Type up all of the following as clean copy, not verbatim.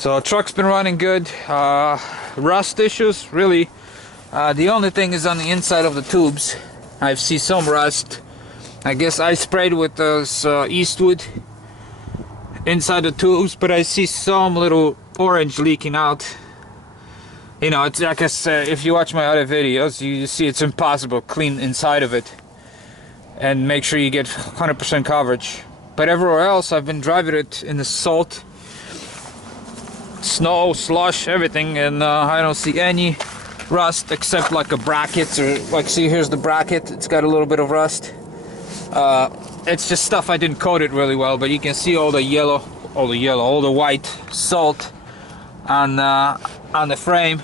So truck's been running good. Rust issues, really. The only thing is on the inside of the tubes. I see some rust. I guess I sprayed with those Eastwood inside the tubes, but I see some little orange leaking out. You know, it's, I guess if you watch my other videos, you see it's impossible to clean inside of it and make sure you get 100% coverage. But everywhere else, I've been driving it in the salt, snow, slush, everything, and I don't see any rust except like a bracket, or like, see, here's the bracket. It's got a little bit of rust. It's just stuff I didn't coat it really well, but you can see all the white salt on the frame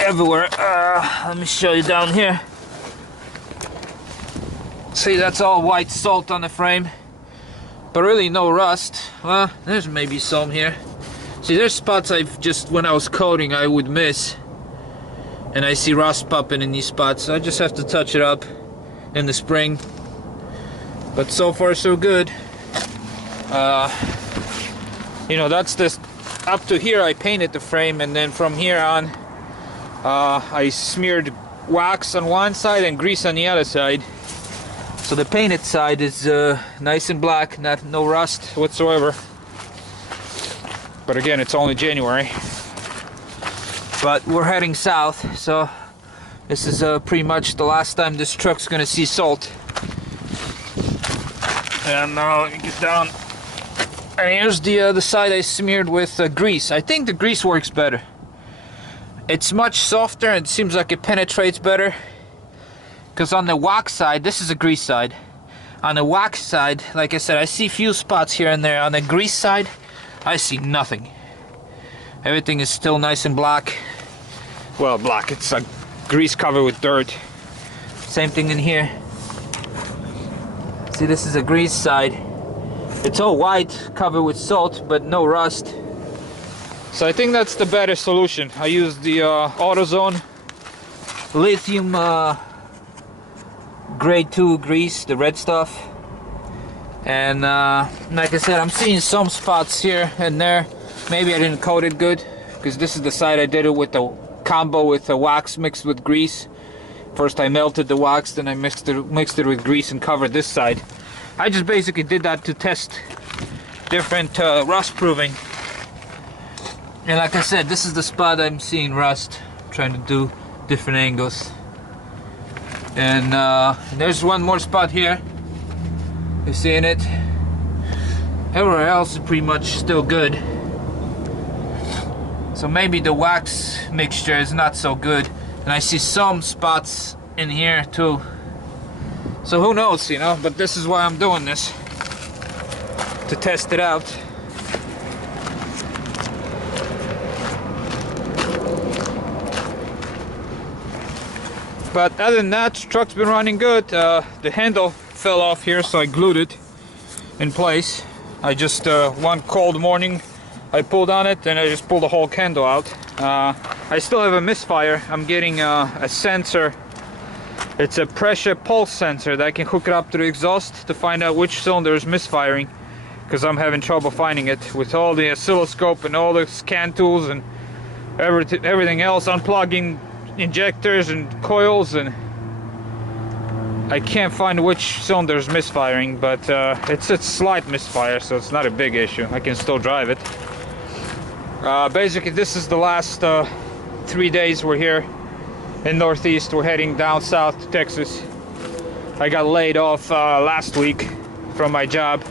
everywhere. Let me show you down here. See, that's all white salt on the frame, but really no rust. Well, there's maybe some here. See, there's spots I've just, when I was coating, I would miss, and I see rust popping in these spots, so I just have to touch it up in the spring. But so far so good. You know, that's this, up to here I painted the frame, and then from here on I smeared wax on one side and grease on the other side. So the painted side is nice and black, no rust whatsoever. But again, it's only January. But we're heading south, so this is pretty much the last time this truck's gonna see salt. And now let me get down. And here's the side I smeared with grease. I think the grease works better. It's much softer and it seems like it penetrates better. Because on the wax side, this is a grease side. On the wax side, like I said, I see few spots here and there. On the grease side, I see nothing. Everything is still nice and black. Well, black, it's like grease covered with dirt. Same thing in here. See, this is a grease side. It's all white, covered with salt, but no rust. So I think that's the better solution. I use the AutoZone lithium grade 2 grease, the red stuff. And like I said, I'm seeing some spots here and there. Maybe I didn't coat it good, because this is the side I did it with the combo with the wax mixed with grease. First I melted the wax, then I mixed it with grease and covered this side. I just basically did that to test different rust proofing. And like I said, this is the spot I'm seeing rust. I'm trying to do different angles. And there's one more spot here. You're seeing it. Everywhere else is pretty much still good. So maybe the wax mixture is not so good. And I see some spots in here too. So who knows, you know, but this is why I'm doing this, to test it out. But other than that, truck's been running good. The handle fell off here, so I glued it in place. I just, one cold morning, I pulled on it and I just pulled the whole handle out. I still have a misfire. I'm getting a sensor. It's a pressure pulse sensor that I can hook it up to the exhaust to find out which cylinder is misfiring, because I'm having trouble finding it with all the oscilloscope and all the scan tools and everything else, unplugging injectors and coils, and I can't find which cylinder is misfiring. But it's a slight misfire, so it's not a big issue. I can still drive it. Basically, this is the last 3 days we're here in Northeast. We're heading down south to Texas. I got laid off last week from my job.